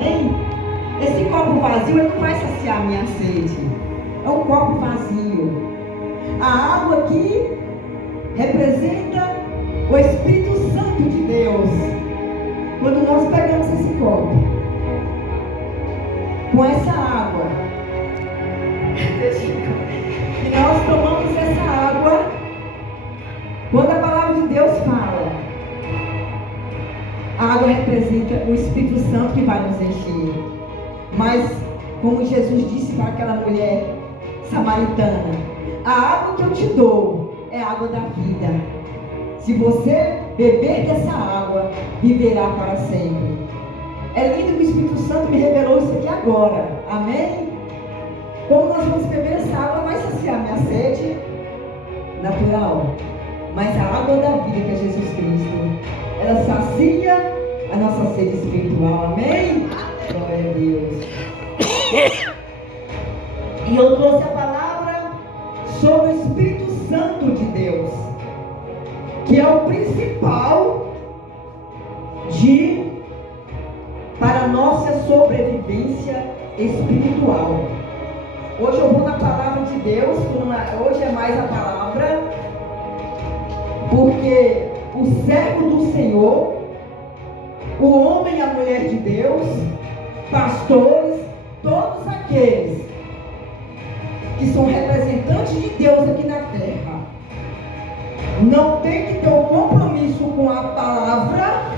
Esse copo vazio ele não vai saciar a minha sede. É um copo vazio. A água aqui representa o Espírito Santo de Deus. Quando nós pegamos esse copo com essa água e nós tomamos essa água, quando a palavra de Deus fala, a água representa o Espírito Santo que vai nos encher. Mas, como Jesus disse para aquela mulher samaritana, a água que eu te dou é a água da vida. Se você beber dessa água, viverá para sempre. É lindo que o Espírito Santo me revelou isso aqui agora. Amém? Como nós vamos beber essa água, vai saciar minha sede natural. Mas a água da vida, que é Jesus Cristo, ela sacia a nossa sede espiritual. Amém? Glória a Deus. E eu trouxe a palavra sobre o Espírito Santo de Deus, que é o principal para a nossa sobrevivência espiritual. Hoje eu vou na palavra de Deus, hoje é mais a palavra, porque o servo do Senhor, o homem e a mulher de Deus, pastores, todos aqueles que são representantes de Deus aqui na terra, não tem que ter um compromisso com a palavra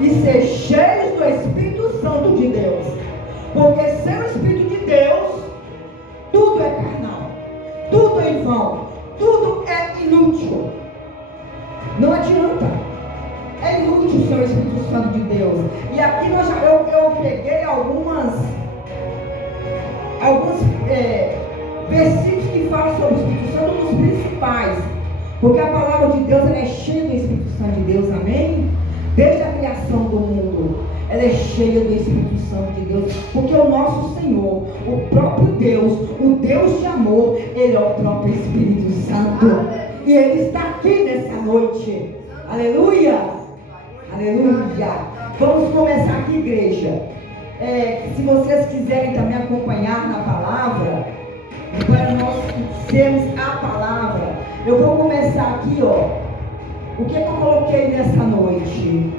e ser cheios do Espírito Santo de Deus, porque sem o Espírito de Deus, tudo é carnal, tudo é em vão, tudo é inútil. Não adianta, é inútil ser o Espírito Santo de Deus. E aqui eu peguei alguns versículos que falam sobre o Espírito Santo, dos principais, porque a palavra de Deus ela é cheia do Espírito Santo de Deus, amém? Desde a criação do mundo, ela é cheia do Espírito Santo de Deus, porque o nosso Senhor, o próprio Deus, o Deus de amor, Ele é o próprio Espírito Santo, e Ele está aqui nessa noite, aleluia, aleluia. Vamos começar aqui, igreja. Se vocês quiserem também acompanhar na palavra, para nós sermos a palavra, eu vou começar aqui, ó. O que eu coloquei nessa noite?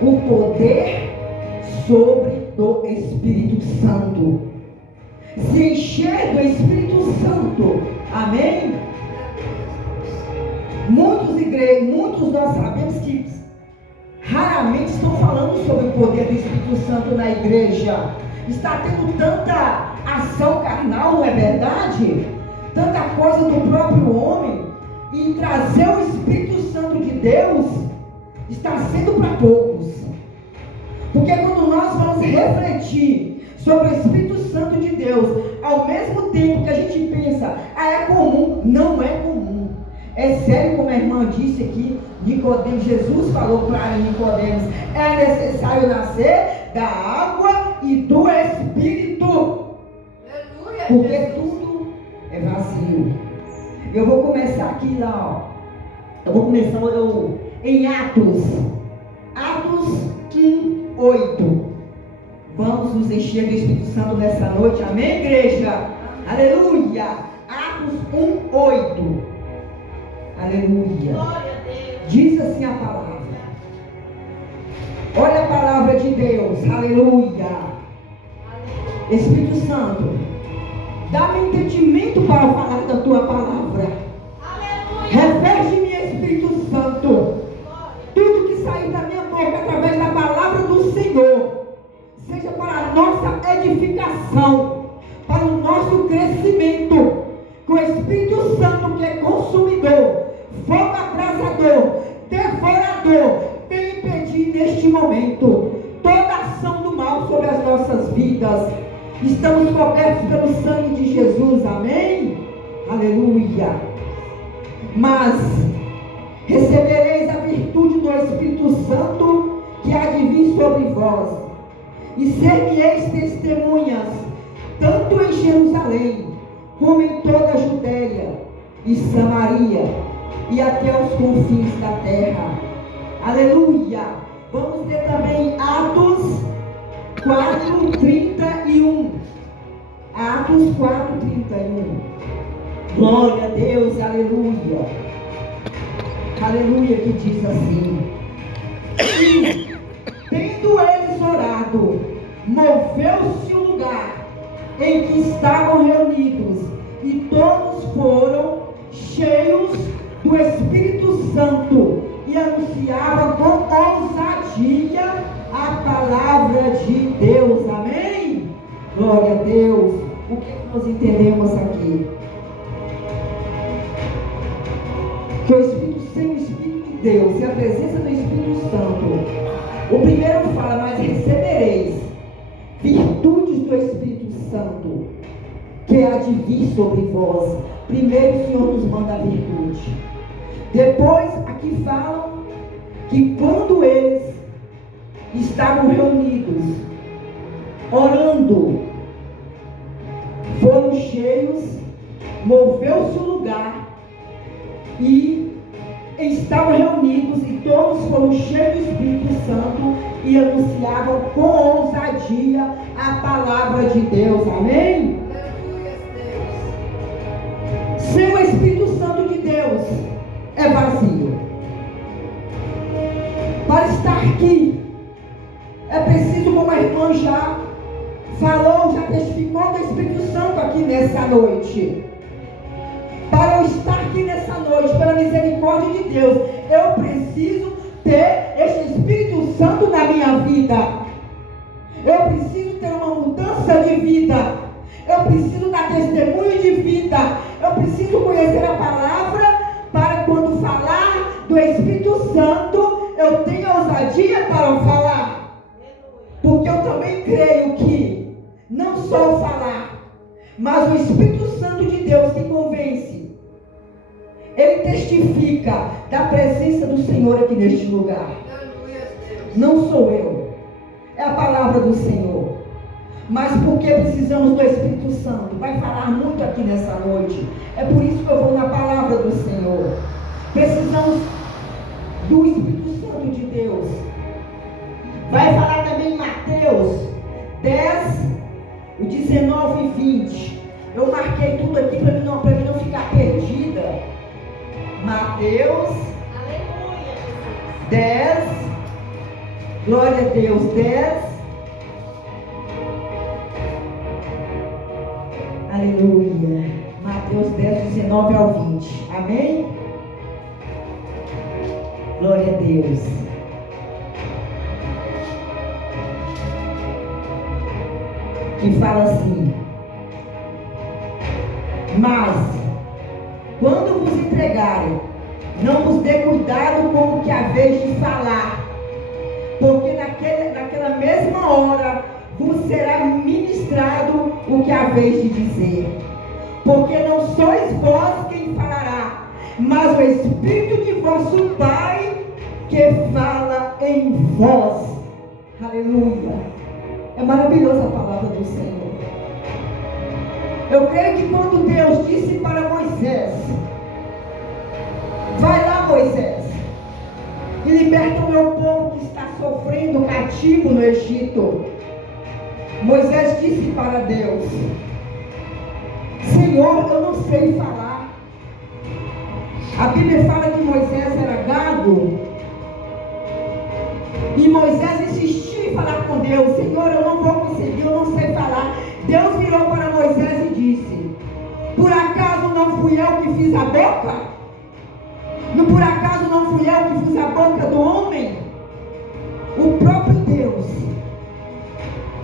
O poder sobre do Espírito Santo. Se encher do Espírito Santo. Amém? Muitos nós sabemos que raramente estão falando sobre o poder do Espírito Santo na igreja. Está tendo tanta ação carnal, não é verdade? Tanta coisa do próprio homem. E trazer o Espírito Santo de Deus está sendo para poucos. Porque quando nós vamos refletir sobre o Espírito Santo de Deus, ao mesmo tempo que a gente pensa, é comum, não é comum. É sério, como a irmã disse aqui, Nicodemos, Jesus falou para Nicodemos, é necessário nascer da água e do Espírito. Aleluia, porque Jesus. Tudo é vazio. Eu vou começar aqui lá, ó. Eu vou começar em Atos 1:8. Vamos nos encher do Espírito Santo nessa noite, amém, igreja? Aleluia. Atos 1:8. Aleluia. Glória a Deus. Diz assim a palavra. Olha a palavra de Deus, aleluia. Espírito Santo, dá-me entendimento para falar da tua palavra. Reveste-me, Espírito Santo. Tudo que sair da minha boca através da palavra do Senhor, seja para a nossa edificação, para o nosso crescimento. Com o Espírito Santo que é consumidor, fogo abrasador, devorador, vem impedir neste momento toda ação do mal sobre as nossas vidas. Estamos cobertos pelo sangue de Jesus, amém? Aleluia. Mas recebereis a virtude do Espírito Santo que há de vir sobre vós, e ser-me-eis testemunhas, tanto em Jerusalém, como em toda a Judeia e Samaria, e até os confins da terra. Aleluia. Vamos ter também Atos 4:31. Atos 4:31. Glória a Deus, aleluia. Aleluia, que diz assim: e, tendo eles orado, moveu-se o lugar em que estavam reunidos, e todos foram cheios do Espírito Santo e anunciavam com ousadia a palavra de Deus. Amém? Glória a Deus. O que nós entendemos aqui? Que o Espírito, sem o Espírito de Deus e a presença do Espírito Santo, o primeiro fala: mas recebereis virtudes do Espírito Santo, que há de vir sobre vós. Primeiro o Senhor nos manda a virtude. Depois aqui falam que quando eles estavam reunidos, orando, foram cheios, moveu-se o lugar, e estavam reunidos, e todos foram cheios do Espírito Santo e anunciavam com ousadia a palavra de Deus. Amém? Sem o Espírito Santo de Deus é vazio. Para estar aqui é preciso, como a irmã já falou, já testificou do Espírito Santo aqui nessa noite. Para eu estar aqui nessa noite, pela misericórdia de Deus, eu preciso ter este Espírito Santo na minha vida. Eu preciso ter uma mudança de vida. Eu preciso dar testemunho de vida. Eu preciso conhecer a palavra para, quando falar do Espírito Santo, eu tenha ousadia para falar. Porque eu também creio que não só o falar, mas o Espírito Santo de Deus que convence. Ele testifica da presença do Senhor aqui neste lugar. Não sou eu, é a palavra do Senhor. Mas porque precisamos do Espírito Santo, vai falar muito aqui nessa noite. É por isso que eu vou na palavra do Senhor. Precisamos do Espírito Santo de Deus. Vai falar também em Mateus 10, 19 e 20. Eu marquei tudo aqui para mim não ficar perdida. Mateus 10, glória a Deus, 10, aleluia. Mateus 10, 19 ao 20. Amém? Glória a Deus. Que fala assim: mas quando vos entregarem, não vos dê cuidado com o que haveis de falar, porque naquela mesma hora vos será ministrado o que haveis de dizer. Porque não sois vós quem falará, mas o Espírito de vosso Pai que fala em vós. Aleluia. É maravilhosa a palavra do Senhor. Eu creio que quando Deus disse para Moisés: vai lá, Moisés, e liberta o meu povo que está sofrendo cativo no Egito. Moisés disse para Deus: Senhor, eu não sei falar. A Bíblia fala que Moisés era gago, e Moisés insistia em falar com Deus: Senhor, eu não vou conseguir, eu não sei falar. Deus virou para Moisés e disse: por acaso não fui eu que fiz a boca? Por acaso não fui eu que fiz a boca do homem? O próprio Deus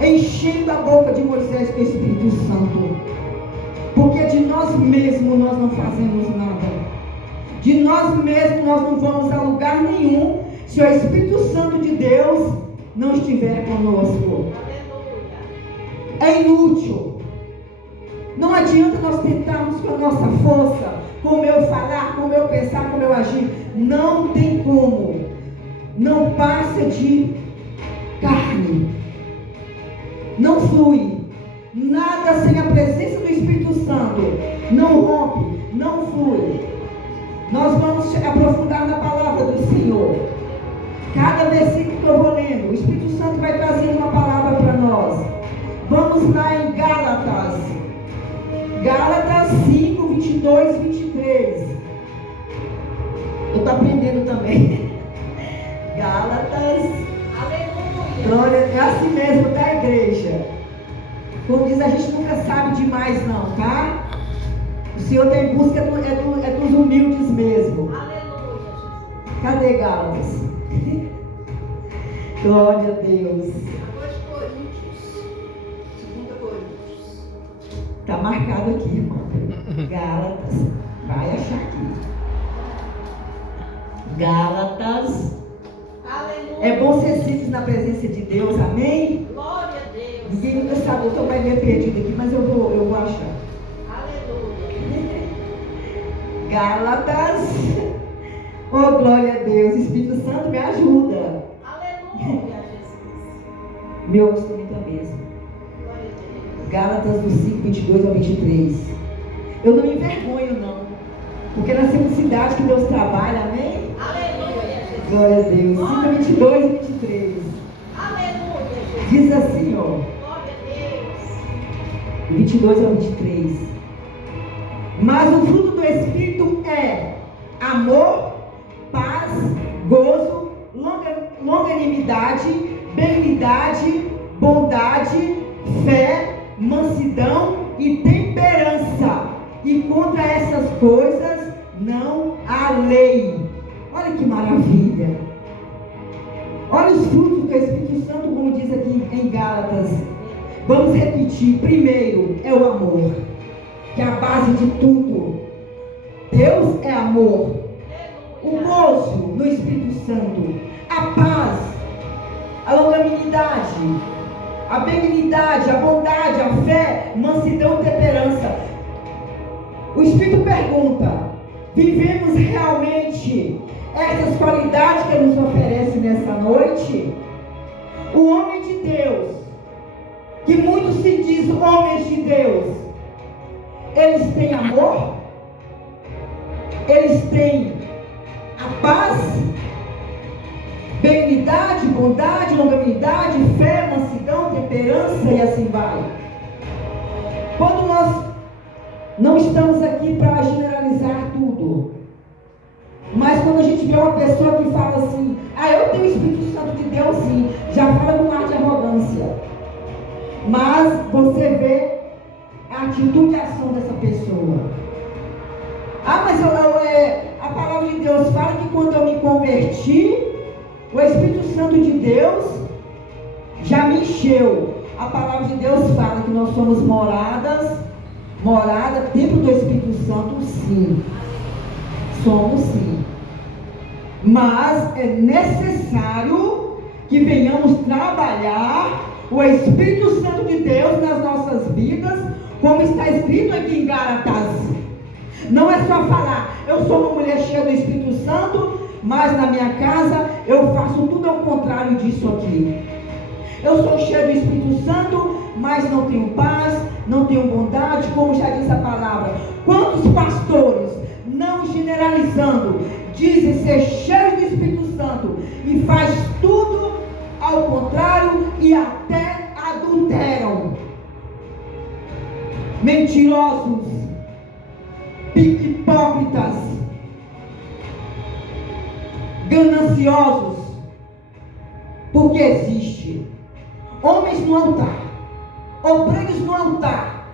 enchendo a boca de Moisés com o Espírito Santo. Porque de nós mesmos nós não fazemos nada. De nós mesmos nós não vamos a lugar nenhum se o Espírito Santo de Deus não estiver conosco. É inútil. Não adianta nós tentarmos com a nossa força, com o meu falar, com o meu pensar, com o meu agir. Não tem como. Não passa de carne. Não flui. Nada sem a presença do Espírito Santo. Não rompe, não flui. Nós vamos aprofundar na palavra do Senhor. Cada versículo que eu vou lendo, o Espírito Santo vai trazendo uma palavra para nós. Vamos lá em Gálatas. Gálatas 5, 22 e 23. Eu estou aprendendo também. Gálatas. Aleluia. Glória, é assim mesmo, da igreja. Como diz, a gente nunca sabe demais não, tá? O Senhor tem busca dos humildes mesmo. Aleluia. Cadê Gálatas? Glória a Deus. Agora de Coríntios. 2 Coríntios. Está marcado aqui, irmão. Gálatas. Vai achar aqui. Gálatas. Aleluia. É bom ser simples na presença de Deus, amém? Glória a Deus. Ninguém nunca sabe, eu estou meio perdido aqui, mas eu vou achar. Aleluia. Gálatas. Oh, glória a Deus. Espírito Santo, me ajuda. Aleluia, Jesus. Meu instrumento é mesmo. Glória a Deus. Gálatas do 5, 22 ao 23. Eu não me envergonho, não. Porque na simplicidade que Deus trabalha, amém? Aleluia, Jesus. Glória a Deus. 5, 22 e 23. Aleluia, Jesus. Diz assim, ó. Glória a Deus. 22 ao 23. Mas o fruto do Espírito é amor, paz, gozo, longanimidade, benignidade, bondade, fé, mansidão e temperança. E contra essas coisas não há lei. Olha que maravilha. Olha os frutos do Espírito Santo, como diz aqui em Gálatas. Vamos repetir. Primeiro é o amor, que é a base de tudo. Deus é amor. O gozo no Espírito Santo, a paz, a longanimidade, a benignidade, a bondade, a fé, mansidão e temperança. O Espírito pergunta: vivemos realmente essas qualidades que Ele nos oferece nessa noite? O homem de Deus, que muitos se diz homens de Deus, eles têm amor? Eles têm a paz, benignidade, bondade, longanimidade, fé, mansidão, temperança e assim vai. Quando nós não estamos aqui para generalizar tudo, mas quando a gente vê uma pessoa que fala assim: eu tenho o Espírito Santo de Deus, sim, já fala com ar de arrogância. Mas você vê a atitude e a ação dessa pessoa. Mas a palavra de Deus fala que quando eu me converti, o Espírito Santo de Deus já me encheu. A palavra de Deus fala que nós somos morada dentro do Espírito Santo, sim. Somos sim. Mas é necessário que venhamos trabalhar o Espírito Santo de Deus nas nossas vidas, como está escrito aqui em Gálatas. Não é só falar: eu sou uma mulher cheia do Espírito Santo, mas na minha casa eu faço tudo ao contrário disso aqui. Eu sou cheia do Espírito Santo, mas não tenho paz, não tenho bondade, como já diz a palavra. Quantos pastores, não generalizando, dizem ser cheios do Espírito Santo e faz tudo ao contrário e até adulteram? Mentirosos, hipócritas, gananciosos, porque existe homens no altar, obreiros no altar,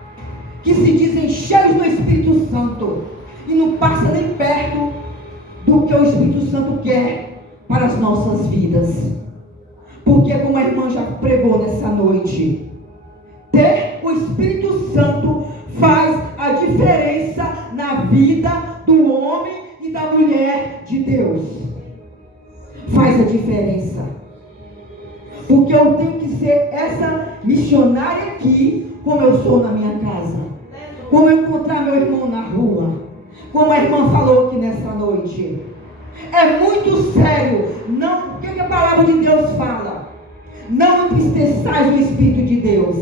que se dizem cheios do Espírito Santo e não passa nem perto do que o Espírito Santo quer para as nossas vidas. Porque, como a irmã já pregou nessa noite, ter o Espírito Santo faz a diferença na vida do homem e da mulher de Deus. Faz a diferença. Porque eu tenho que ser essa missionária aqui, como eu sou na minha casa. Como eu encontrar meu irmão na rua. Como a irmã falou aqui nessa noite. É muito sério. Não, o que a palavra de Deus fala? Não entristeçais o Espírito de Deus.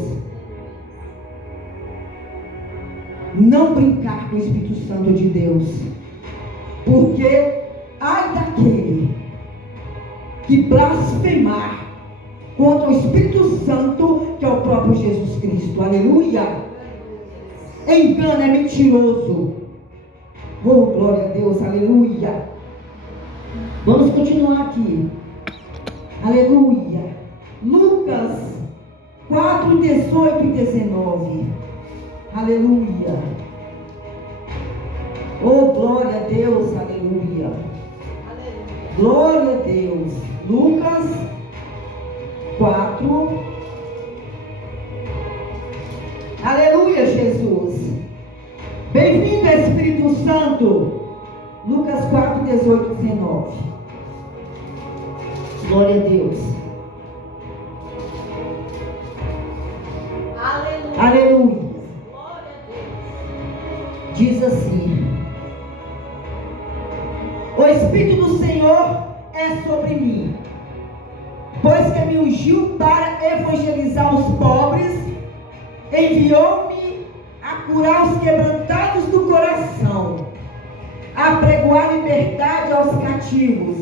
Não brincar com o Espírito Santo de Deus. Porque ai daquele que blasfemar contra o Espírito Santo, que é o próprio próprio Jesus Cristo. Aleluia. Engano é mentiroso. Oh, glória a Deus, aleluia. Vamos continuar aqui. Aleluia. Lucas 4, 18 e 19. Aleluia. Oh, glória a Deus, aleluia. Glória a Deus. Lucas 4. Aleluia, Jesus. Bem-vindo, Espírito Santo. Lucas 4, 18 e 19. Glória a Deus. Aleluia. Aleluia. Glória a Deus. Diz assim: o Espírito do Senhor é sobre mim, pois que me ungiu para evangelizar os pobres, enviou-me a curar os quebrantados do coração, a pregoar liberdade aos cativos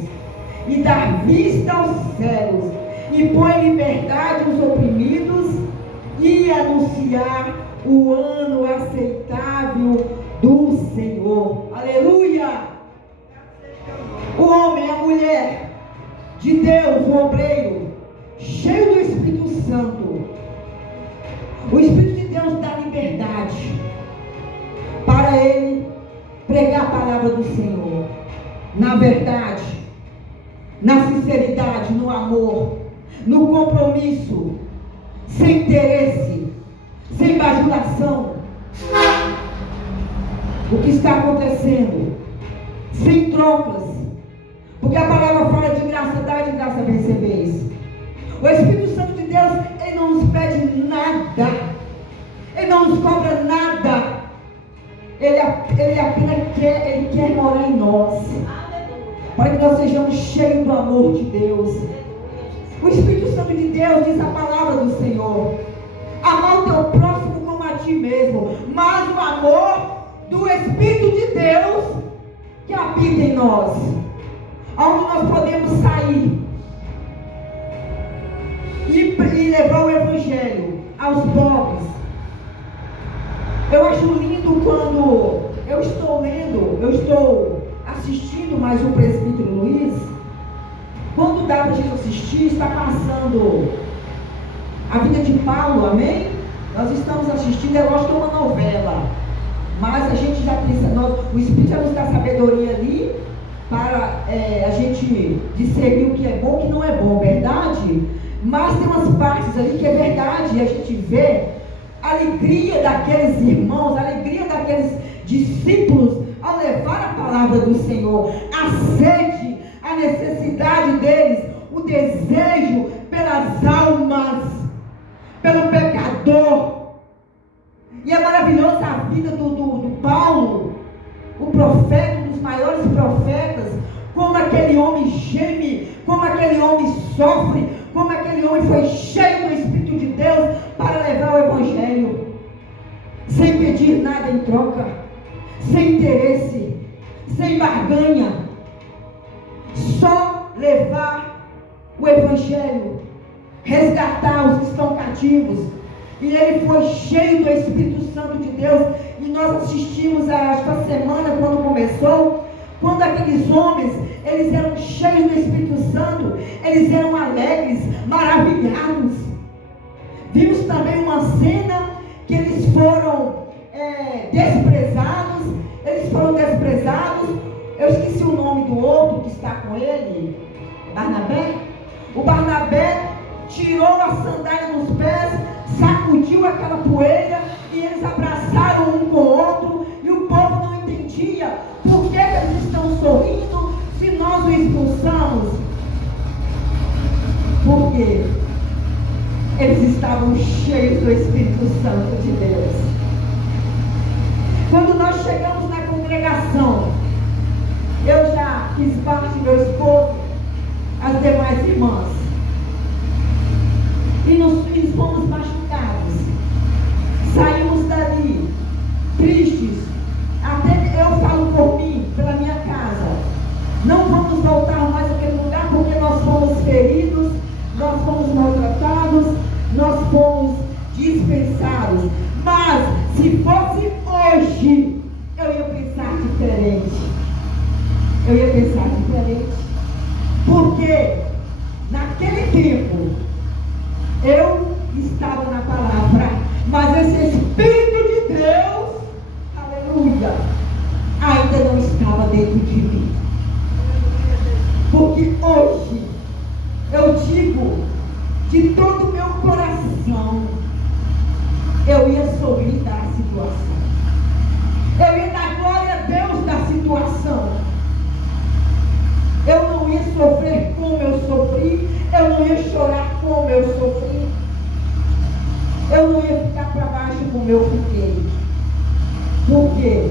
e dar vista aos cegos, e pôr em liberdade os oprimidos, e anunciar o ano aceitável do Senhor. Aleluia! O homem, a mulher de Deus, o obreiro, cheio do Espírito Santo. O Espírito de Deus dá liberdade para ele pregar a palavra do Senhor, na verdade, na sinceridade, no amor, no compromisso, sem interesse, sem bajulação. O que está acontecendo? Sem trocas. Porque a palavra fala de graça, dá, de graça recebeis. O Espírito Santo de Deus, ele não nos pede nada. Ele não nos cobra nada. Ele apenas quer, ele quer morar em nós. Para que nós sejamos cheios do amor de Deus. O Espírito Santo de Deus diz a palavra do Senhor: amar o teu próximo como a ti mesmo. Mas o amor do Espírito de Deus que habita em nós, onde nós podemos sair e levar o Evangelho aos pobres. Eu acho lindo quando eu estou assistindo mais o presbítero Luiz. Quando dá para a gente assistir, está passando a vida de Paulo, amém? Nós estamos assistindo, eu acho que é uma novela, mas a gente já pensa, o Espírito já nos dá sabedoria ali para a gente discernir o que é bom e o que não é bom, verdade? Mas tem umas partes ali que é verdade, e a gente vê a alegria daqueles irmãos, a alegria daqueles discípulos ao levar a palavra do Senhor, a sede, a necessidade deles, o desejo pelas almas, pelo pecador. E é maravilhosa a vida do Paulo, o profeta, um dos maiores profetas, como aquele homem geme, como aquele homem sofre, como aquele homem foi cheio do Espírito de Deus para levar o Evangelho, sem pedir nada em troca, sem interesse, sem barganha, só levar o Evangelho, resgatar os que estão cativos. E ele foi cheio do Espírito Santo de Deus. E nós assistimos esta semana, quando começou, quando aqueles homens, eles eram cheios do Espírito Santo, eles eram alegres, maravilhados. Vimos também uma cena que eles foram desprezados. Eu esqueci o nome do outro que está com ele, Barnabé. O Barnabé tirou a sandália dos pés, sacudiu aquela poeira e eles abraçaram um com o outro. E o povo não entendia por que eles estão sorrindo se nós o expulsamos. Porque eles estavam cheios do Espírito Santo de Deus. Quando nós chegamos na congregação, eu já fiz parte, meu esposo, as demais irmãs, e nos fomos machucados, saímos dali tristes. Até eu falo por mim, pela minha casa, não vamos voltar mais àquele lugar, porque nós fomos feridos, nós fomos maltratados, nós fomos dispensados. Mas se fosse hoje, eu ia pensar diferente. Eu ia pensar diferente. Porque naquele tempo eu estava na palavra, mas esse Espírito de Deus, aleluia, ainda não estava dentro de mim. Porque hoje eu digo de todo o meu coração, eu ia sorrir da situação. Eu ia dar glória a Deus da situação. Eu não ia sofrer como eu sofri. Eu não ia chorar como eu sofri. Eu não ia ficar para baixo como eu fiquei. Por quê?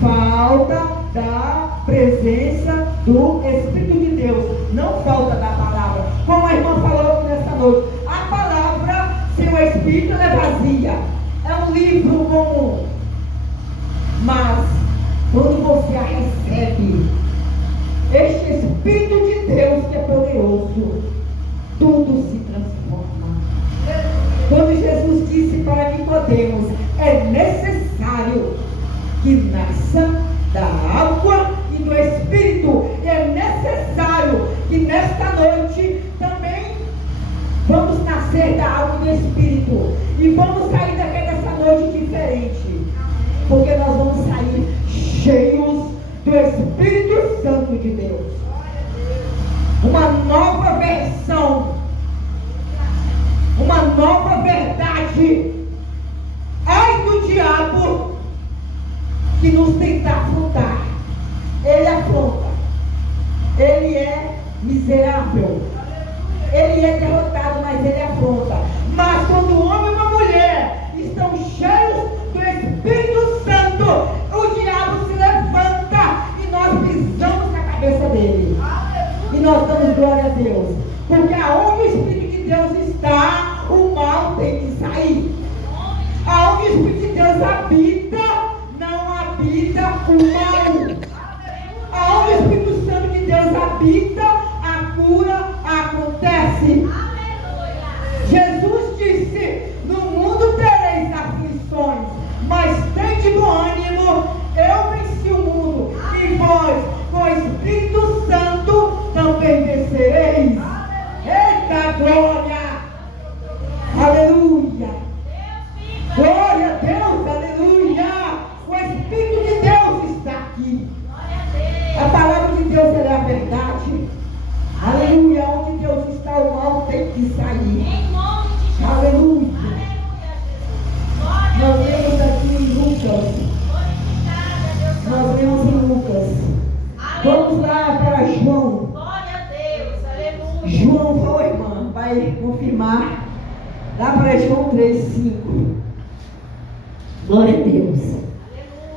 Falta da presença do Espírito de Deus. Não falta da palavra. Como a irmã falou aqui nessa noite. A palavra sem o Espírito ela é vazia. É um livro comum. Mas quando você a recebe, este Espírito de Deus que é poderoso, tudo se transforma. Quando Jesus disse para Nicodemos, é necessário que nasça da água e do Espírito. E é necessário que nesta noite também vamos nascer da água e do Espírito. E vamos sair daqui dessa noite diferente. Porque nós vamos sair cheios do Espírito Santo de Deus. Uma nova versão. Uma nova verdade. Ai do diabo que nos tenta afrontar. Ele afronta. Ele é miserável. Ele é derrotado, mas ele afronta. Mas quando o homem e uma mulher estão cheios do Espírito Santo, o diabo se levanta e nós pisamos na cabeça dele. E nós damos glória a Deus. Porque aonde o Espírito de Deus está, o mal tem que sair. Aonde o Espírito de Deus habita, não habita o mal. Aonde o Espírito Santo de Deus habita, a cura acontece. Jesus disse, no mundo tereis aflições, mas tende bom ânimo, eu venci o mundo, e vós, com o Espírito Santo, também vencereis. Eita glória! Aleluia! Glória a Deus, aleluia! O Espírito de Deus está aqui. A palavra de Deus é a verdade. Aleluia! Onde Deus está, o mal tem que sair. Aleluia! Nós lemos aqui em Lucas. Nós lemos em Lucas. Vamos lá para João. Glória a Deus, aleluia. João, qual irmã? Vai confirmar. Lá para João 3:5. Glória a Deus. Aleluia.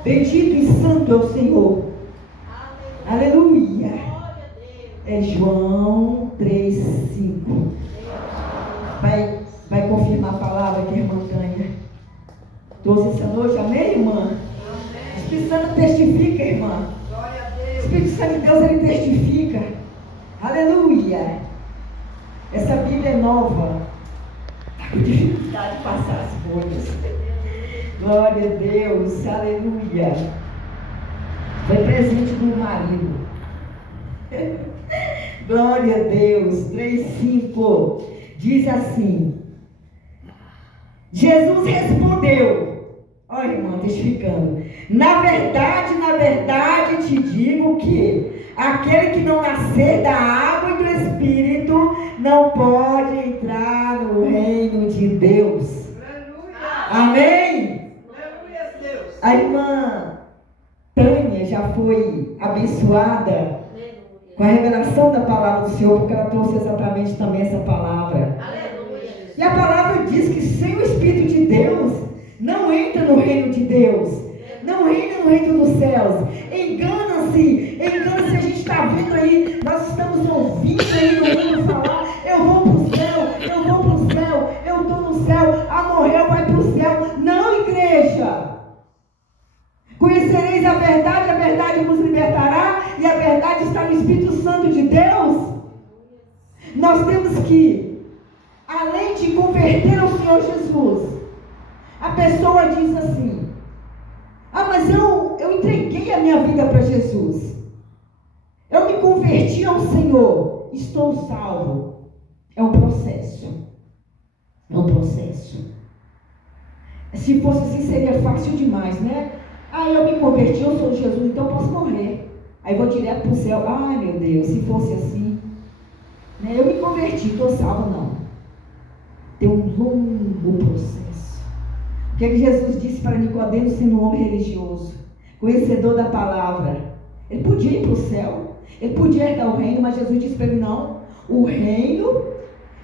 Bendito e santo é o Senhor. Aleluia. Glória a Deus. É João 3:5. Vai confirmar a palavra que a irmã Tânia trouxe essa noite. Amém, irmã? O Espírito Santo testifica, irmã. O Espírito Santo de Deus, ele testifica. Aleluia. Essa Bíblia é nova. Está com dificuldade de passar as folhas. Glória a Deus. Aleluia. Foi presente do marido. Glória a Deus. 3:5. Diz assim. Jesus respondeu. Olha, irmã, testificando. Na verdade te digo que aquele que não nascer da água e do Espírito não pode entrar no reino de Deus. Amém? A irmã Tânia já foi abençoada com a revelação da palavra do Senhor, porque ela trouxe exatamente também essa palavra. E a palavra diz que sem o Espírito de Deus, não entra no reino de Deus, não entra no reino dos céus. Engana-se, a gente está vendo aí, nós estamos ouvindo aí no mundo falar, eu vou para o céu, eu estou no céu, a morrer vai para o céu. Não, igreja. Conhecereis a verdade vos libertará, e a verdade está no Espírito Santo de Deus. Nós temos que, além de converter ao Senhor Jesus, pessoa diz assim: ah, mas eu entreguei a minha vida para Jesus. Eu me converti ao Senhor. Estou salvo. É um processo. É um processo. Se fosse assim, seria fácil demais, né? Ah, eu me converti, eu sou Jesus, então eu posso morrer. Aí vou direto para o céu. Ai, meu Deus, se fosse assim. Né? Eu me converti, estou salvo. Não. Tem um longo processo. O que Jesus disse para Nicodemo, sendo um homem religioso, conhecedor da palavra? Ele podia ir para o céu, ele podia herdar o reino, mas Jesus disse para ele: não, o reino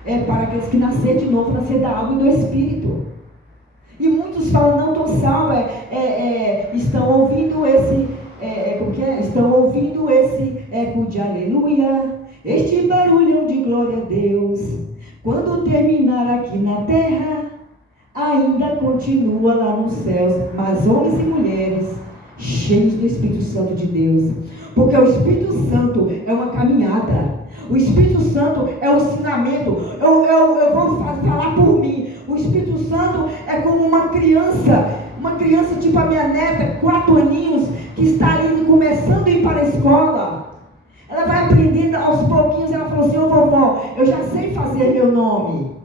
é para aqueles que nascer de novo, nascer da água e do Espírito. E muitos falam: não, estou salvo, estão ouvindo esse, estão ouvindo esse eco de aleluia, este barulho de glória a Deus. Quando terminar aqui na terra, ainda continua lá nos céus, mas homens e mulheres cheios do Espírito Santo de Deus. Porque o Espírito Santo é uma caminhada. O Espírito Santo é um ensinamento. Eu vou falar por mim. O Espírito Santo é como uma criança tipo a minha neta, 4 aninhos, que está ali começando a ir para a escola. Ela vai aprendendo aos pouquinhos. Ela falou assim: ô vovó, eu já sei fazer meu nome.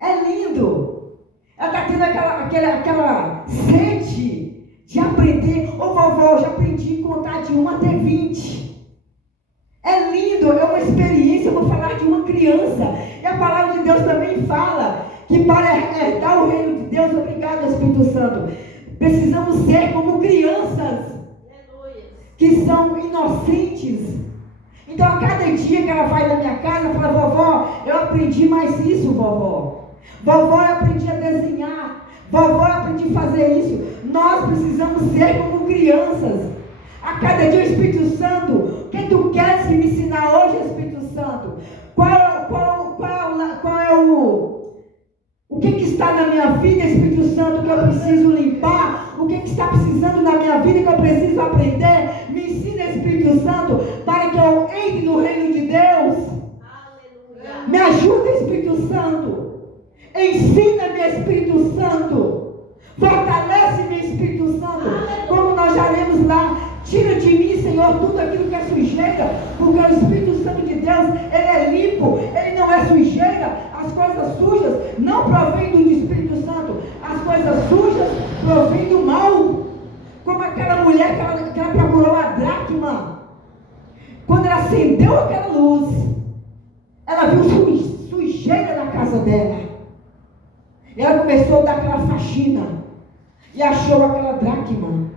É lindo. Ela está tendo aquela sede de aprender. Ô vovó, eu já aprendi a contar de 1 até 20. É lindo, é uma experiência. Eu vou falar de uma criança. E a palavra de Deus também fala que para herdar o reino de Deus, obrigado Espírito Santo, precisamos ser como crianças que são inocentes. Então a cada dia que ela vai na minha casa, ela fala: vovó, eu aprendi mais isso, vovó. Vovó, eu aprendi a desenhar. Vovó, eu aprendi a fazer isso. Nós precisamos ser como crianças. A cada dia o Espírito Santo, o que tu queres me ensinar hoje, Espírito Santo? O que está na minha vida, Espírito Santo, que eu preciso limpar? O que está precisando na minha vida que eu preciso aprender? Me ensina, Espírito Santo, para que eu entre no reino de Deus. Aleluia. Me ajuda, Espírito Santo. Ensina-me, Espírito Santo. Fortalece-me, Espírito Santo. Como nós já lemos lá: tira de mim, Senhor, tudo aquilo que é sujeira, porque o Espírito Santo de Deus, ele é limpo, ele não é sujeira. As coisas sujas não provêm do Espírito Santo, as coisas sujas provêm do mal. Como aquela mulher que ela procurou a dracma, quando ela acendeu aquela luz, ela viu sujeira na casa dela, e ela começou a dar aquela faxina, e achou aquela dracma.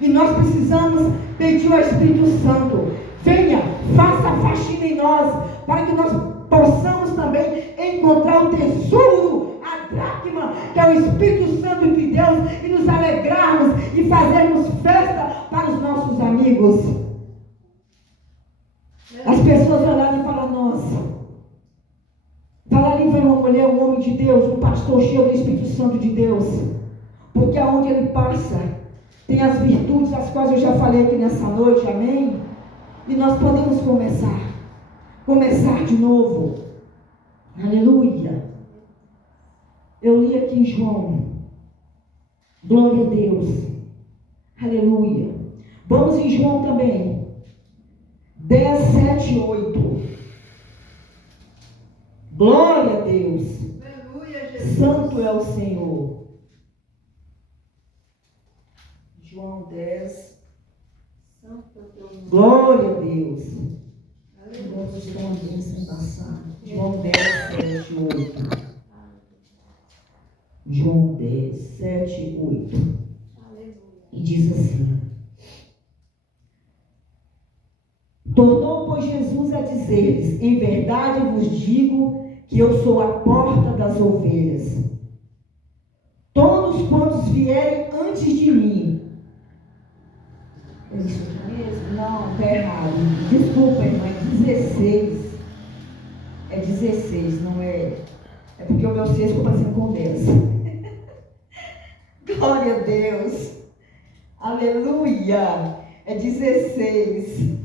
E nós precisamos pedir ao Espírito Santo: venha, faça a faxina em nós, para que nós possamos também encontrar o tesouro, a dracma, que é o Espírito Santo de Deus, e nos alegrarmos e fazermos festa para os nossos amigos. As pessoas olharem para nós. Para ali vai uma mulher, um homem de Deus, um pastor cheio do Espírito Santo de Deus. Porque aonde ele passa, tem as virtudes as quais eu já falei aqui nessa noite, amém? E nós podemos começar de novo. Aleluia. Eu li aqui em João. Glória a Deus. Aleluia. Vamos em João também. 10, 7, 8. Glória a Deus. Aleluia, Jesus. Santo é o Senhor. João 10. Glória a Deus. Vamos João 10 sem passar. João 10, 7, 8. João 10, 7, 8. E diz assim: tornou, pois, Jesus a dizer-lhes: em verdade vos digo que eu sou a porta das ovelhas. Todos quantos vierem antes de mim. É isso mesmo? Não, está errado. Desculpa, irmã, é 16. É 16, não é? É porque o meu 6 ficou parecendo com 10. Glória a Deus. Aleluia. É 16.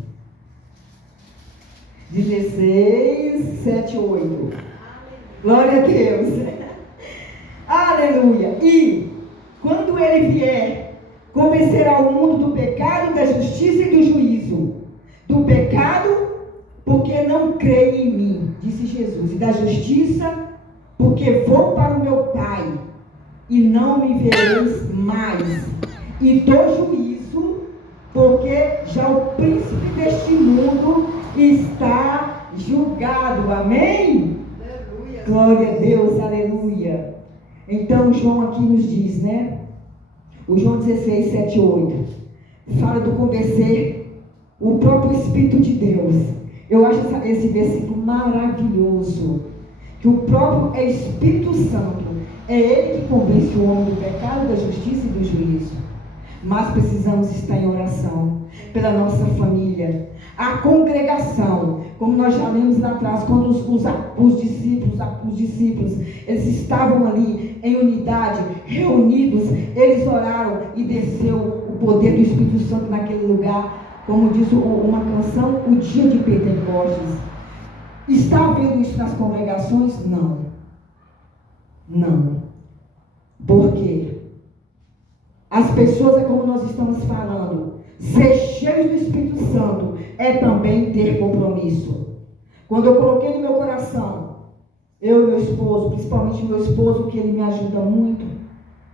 16, 7, 8. Glória a Deus. Aleluia. Aleluia. E quando ele vier, convencerá o mundo do pecado, da justiça e do juízo. Do pecado, porque não creem em mim, disse Jesus. E da justiça, porque vou para o meu Pai e não me vereis mais. E do juízo, porque já o príncipe deste mundo está julgado. Amém? Aleluia. Glória a Deus, aleluia. Então João aqui nos diz, né? O João 16, 7 e 8 fala do convencer o próprio Espírito de Deus. Eu acho esse versículo maravilhoso, que o próprio Espírito Santo é ele que convence o homem do pecado, da justiça e do juízo. Mas precisamos estar em oração pela nossa família, a congregação, como nós já lemos lá atrás, quando os discípulos, eles estavam ali em unidade, reunidos, eles oraram e desceu o poder do Espírito Santo naquele lugar, como diz uma canção, o dia de Pentecostes. Está havendo isso nas congregações? Não. Não. Por quê? As pessoas, é como nós estamos falando, ser cheio do Espírito Santo é também ter compromisso. Quando eu coloquei no meu coração, eu e meu esposo, principalmente meu esposo, que ele me ajuda muito,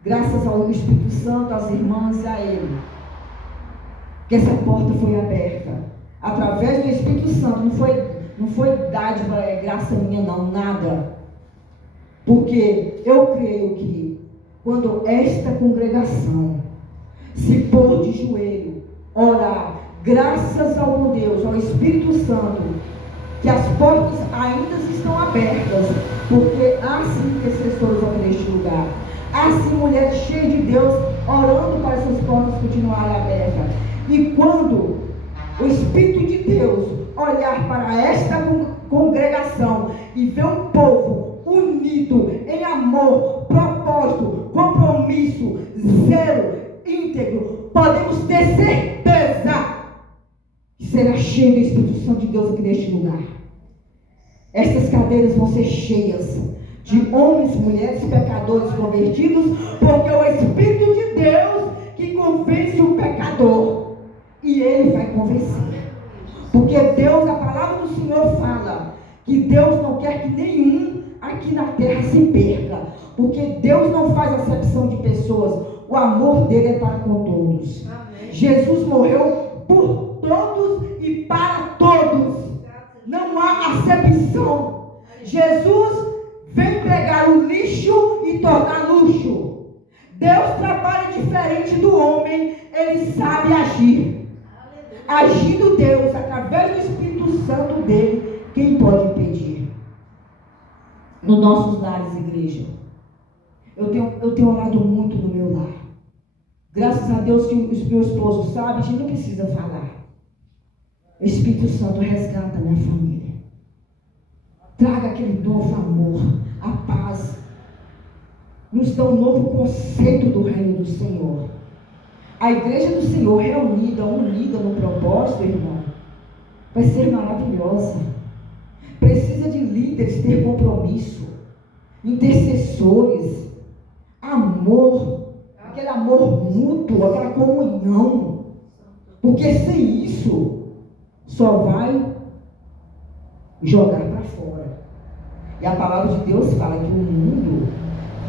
graças ao Espírito Santo, às irmãs e a ele, que essa porta foi aberta, através do Espírito Santo. Não foi dádiva, graça minha não, nada. Porque eu creio que quando esta congregação se pôr de joelho, orar, graças ao meu Deus, ao Espírito Santo, que as portas ainda estão abertas, porque há sim intercessores aqui neste lugar, há sim mulheres cheias de Deus, orando para essas portas continuarem abertas. E quando o Espírito de Deus olhar para esta congregação e ver um povo unido em amor, propósito, compromisso, zelo, íntegro, podemos ter certeza que será cheio do Espírito Santo de Deus aqui neste lugar. Estas cadeiras vão ser cheias de homens, mulheres, pecadores convertidos, porque é o Espírito de Deus que convence o pecador, e ele vai convencer. Porque Deus, a palavra do Senhor fala que Deus não quer que nenhum aqui na terra se perca, porque Deus não faz acepção de pessoas, o amor dele é para com todos. Amém. Jesus morreu por todos e para todos, não há acepção. Jesus vem pegar o lixo e tornar luxo. Deus trabalha diferente do homem, ele sabe agir. Agindo Deus através do Espírito Santo dele, quem pode impedir? Nos nossos lares, igreja, eu tenho orado muito no meu lar. Graças a Deus que o meu esposo sabe, a gente não precisa falar. O Espírito Santo resgata a minha família. Traga aquele novo amor, a paz. Nos dá um novo conceito do reino do Senhor. A igreja do Senhor reunida, unida no propósito, irmão, vai ser maravilhosa. Precisa de líderes ter compromisso, intercessores, amor, aquele amor mútuo, aquela comunhão. Porque sem isso, só vai jogar para fora. E a palavra de Deus fala que o mundo,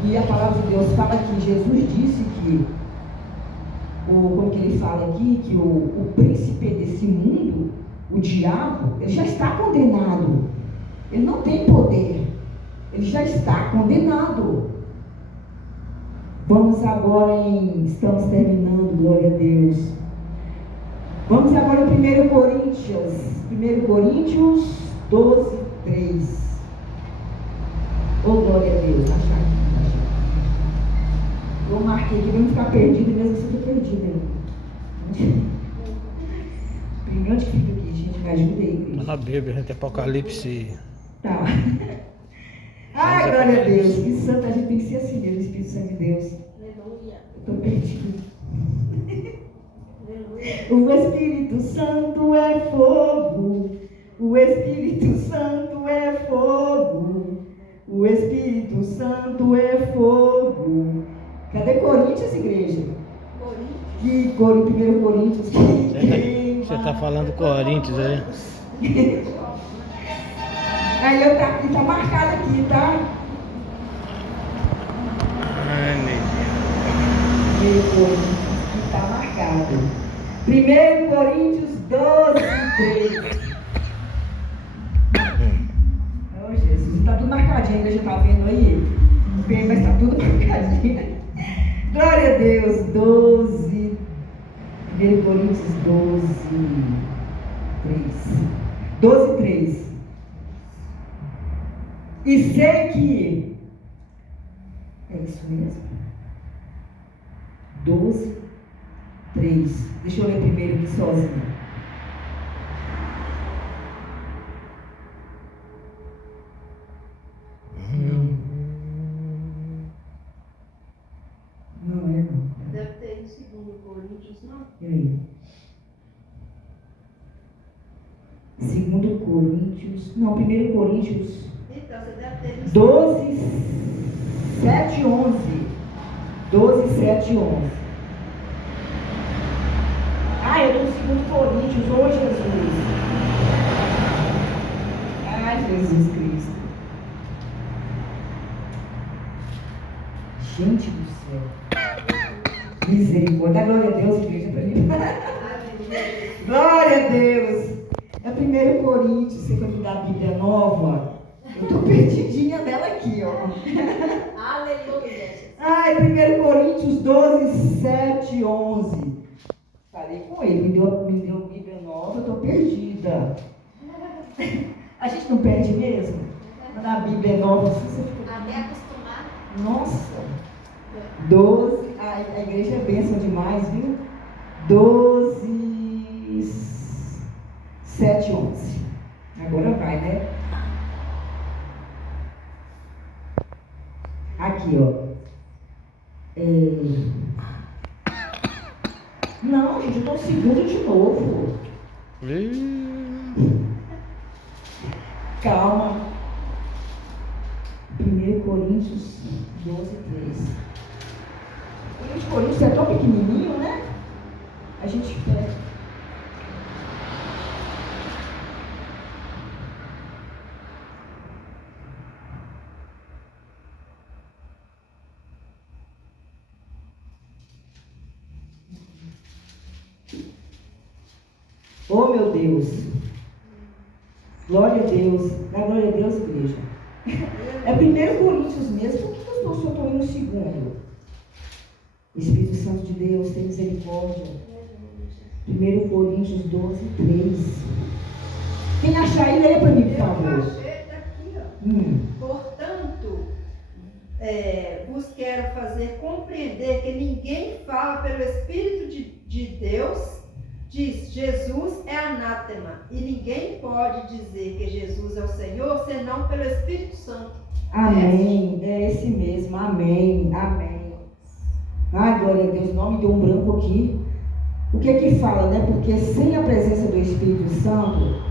e a palavra de Deus fala que Jesus disse que como que ele fala aqui, que o príncipe desse mundo, o diabo, ele já está condenado. Ele não tem poder. Ele já está condenado. Vamos agora estamos terminando, glória a Deus. Vamos agora em 1 Coríntios 12, 3. Oh, glória a Deus, achar aqui. Eu marquei aqui, vamos ficar perdido mesmo que você está perdido ainda. Primeiro onde fica aqui, gente, me ajuda aí. Está na Bíblia, gente, Apocalipse. Tá. Ai, glória a Deus, que santo, a gente tem que ser assim mesmo, Espírito Santo de Deus. Aleluia. Eu estou perdido. O Espírito Santo é fogo, o Espírito Santo é fogo, o Espírito Santo é fogo. Cadê Coríntios, igreja? Coríntios. Que cor, 1 Coríntios. Você tá falando Coríntios aí? Aí eu tá marcado aqui, tá? Ai, meu 1 Coríntios, que tá marcado. 1 Coríntios 12, 3. Oh, Jesus, tá tudo marcadinho, a igreja tá vendo aí? Bem, mas tá tudo marcadinho. Glória a Deus, 12. 1 Coríntios 12, 3. 12, 3. E sei que é isso mesmo. 12, 3. Deixa eu ler primeiro aqui sozinho. Não é, não. Deve ter em 2 Coríntios, não? Peraí. 2 Coríntios. Não, 1 Coríntios Então, você deve ter em 12, 7, 11. 12, 7, 11. Ah, eu estou em 2 Coríntios, ô Jesus. Ai, Jesus Cristo. Gente do céu. Misericórdia. Glória a Deus, igreja, para mim. Glória a Deus. É 1 Coríntios, você foi me dar a Bíblia nova. Eu estou perdidinha dela aqui, ó. Aleluia. Ai, 1 Coríntios 12, 7, 11. Falei com ele, me deu Bíblia nova, eu estou perdida. A gente não perde mesmo? Quando a Bíblia é nova, assim, você fica... Até acostumar. Nossa. 12, a igreja é bênção demais, viu? 12, 7, 11. Agora vai, né? Aqui, ó. Não, gente, eu estou segundo de novo. Calma. 1 Coríntios 12, 3. 1 Coríntios é tão pequenininho, né? A gente pega. Oh, meu Deus. Glória a Deus. Dá glória a Deus, igreja. É 1 Coríntios mesmo. Por que eu só estou indo no segundo? Espírito Santo de Deus, tem misericórdia. 1 Coríntios 12, 3. Quem achar aí, leia para mim, por favor. Eu achei daqui, ó. Portanto, vos quero fazer compreender que ninguém fala pelo Espírito de Deus, diz Jesus é anátema, e ninguém pode dizer que Jesus é o Senhor senão pelo Espírito Santo. Amém. É esse mesmo. Amém. Amém. Ai, glória a Deus. Não me deu um branco aqui. O que é que fala, né? Porque sem a presença do Espírito Santo,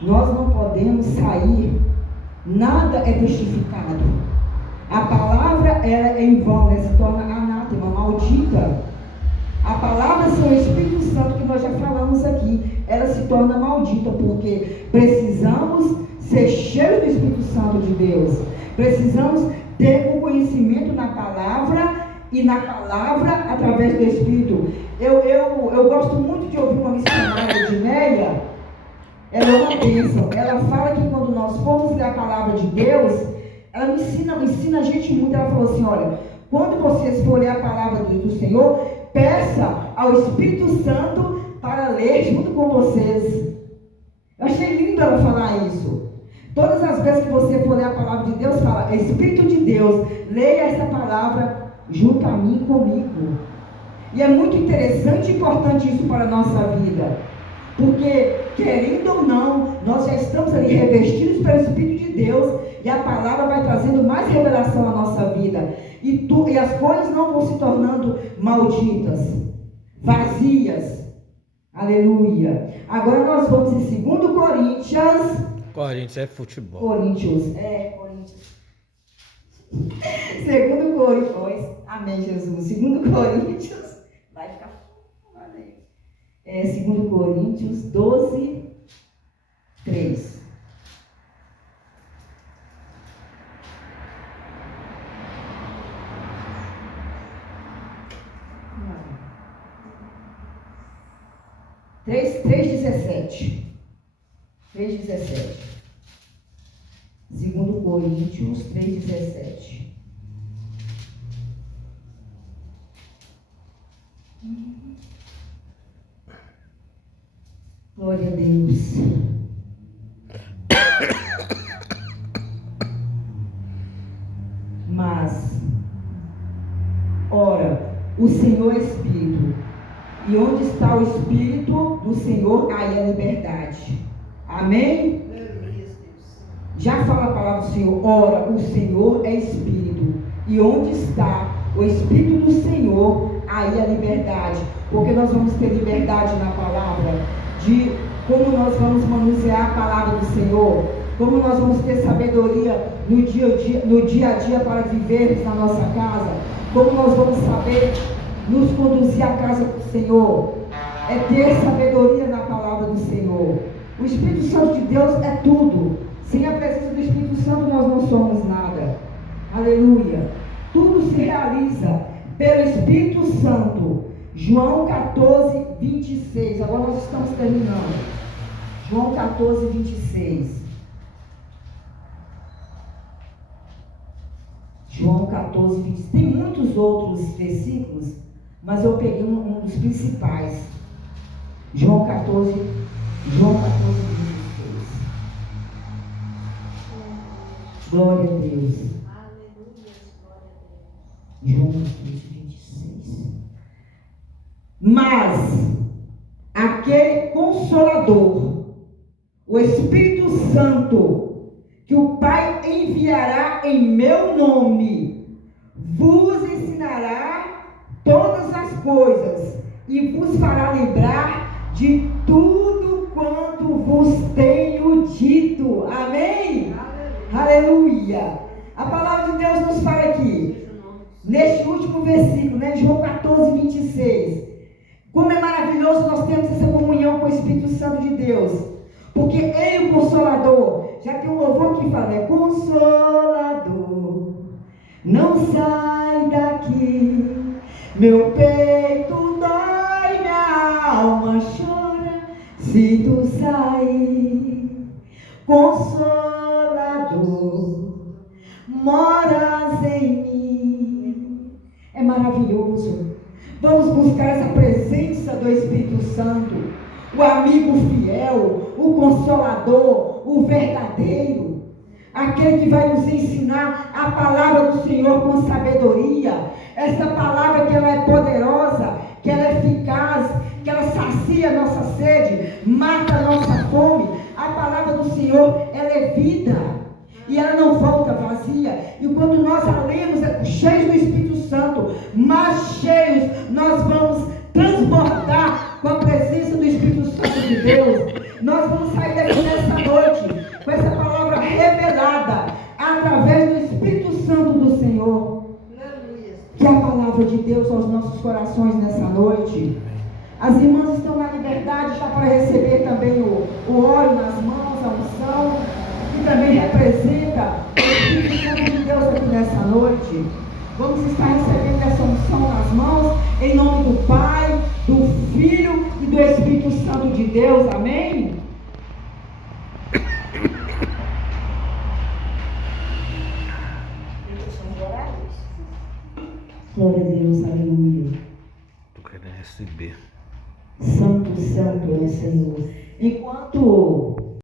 nós não podemos sair. Nada é testificado. A palavra ela é em vão, né? Se torna anátema, maldita. A palavra sem o Espírito Santo, que nós já falamos aqui, ela se torna maldita, porque precisamos ser cheios do Espírito Santo de Deus. Precisamos ter o conhecimento na palavra e na palavra através do Espírito. Eu gosto muito de ouvir uma missionária de Neia. Ela é uma bênção. Ela fala que quando nós formos ler a palavra de Deus, ela me ensina a gente muito. Ela falou assim, olha, quando vocês forem ler a palavra do Senhor, peça ao Espírito Santo para ler junto com vocês. Eu achei lindo ela falar isso. Todas as vezes que você for ler a palavra de Deus, fala, Espírito de Deus, leia essa palavra junto a mim e comigo. E é muito interessante e importante isso para a nossa vida. Porque, querendo ou não, nós já estamos ali revestidos pelo Espírito de Deus e a palavra vai trazendo mais revelação à nossa vida. E as coisas não vão se tornando malditas, vazias. Aleluia. Agora nós vamos em 2 Coríntios. Corinthians é futebol. Coríntios. 2 Coríntios. Amém, Jesus. 2 Coríntios, vai ficar. Amém. 2 Coríntios 12, 3. Três, 3:17. 3:17. 2 Coríntios 3:17. Glória a Deus. Mas, ora, o Senhor é Espírito, e onde está o Espírito do Senhor, aí a liberdade. Amém? Já fala a palavra do Senhor. Ora, o Senhor é Espírito, e onde está o Espírito do Senhor, aí a liberdade. Porque nós vamos ter liberdade na palavra, de como nós vamos manusear a palavra do Senhor, como nós vamos ter sabedoria no dia a dia para vivermos na nossa casa, como nós vamos saber nos conduzir à casa do Senhor. É ter sabedoria na palavra do Senhor. O Espírito Santo de Deus é tudo. Sem a presença do Espírito Santo nós não somos nada. Aleluia. Tudo se realiza pelo Espírito Santo. João 14, 26. Agora nós estamos terminando. João 14, 26. João 14, 26. Tem muitos outros versículos, mas eu peguei um dos principais. João 14, 26. Glória a Deus. Aleluia, glória a Deus. João 14, 26. Mas aquele Consolador, o Espírito Santo, que o Pai enviará em meu nome, vos ensinará todas as coisas e vos fará lembrar de tudo quanto vos tenho dito. Amém? Aleluia. A palavra de Deus nos fala aqui, neste último versículo, né, João 14, 26. Como é maravilhoso nós termos essa comunhão com o Espírito Santo de Deus. Porque Ele, o Consolador, já tem um louvor que fala, né? Consolador, não sai daqui, meu peito dói, minha alma chora, se tu sair. Consolador, moras em mim. É maravilhoso. Vamos buscar essa presença do Espírito Santo, o amigo fiel, o consolador, o verdadeiro, aquele que vai nos ensinar a palavra do Senhor com sabedoria. Essa palavra que ela é poderosa, que ela é eficaz, que ela sacia a nossa sede, mata a nossa fome. A palavra do Senhor, ela é vida e ela não volta vazia. E quando nós a lemos cheios do Espírito Santo, mas cheios, nós vamos transbordar com a presença do Espírito Santo de Deus. Nós vamos sair daqui nessa noite com essa palavra revelada através do Espírito Santo do Senhor. Que é a palavra de Deus aos nossos corações nessa noite. As irmãs estão na liberdade já para receber também o óleo nas mãos, a unção, que também representa o Espírito Santo de Deus aqui nessa noite. Vamos estar recebendo essa unção nas mãos, em nome do Pai, do Filho e do Espírito Santo de Deus. Amém? Glória a Deus, aleluia. Tô querendo receber. Santo, santo é o Senhor. Enquanto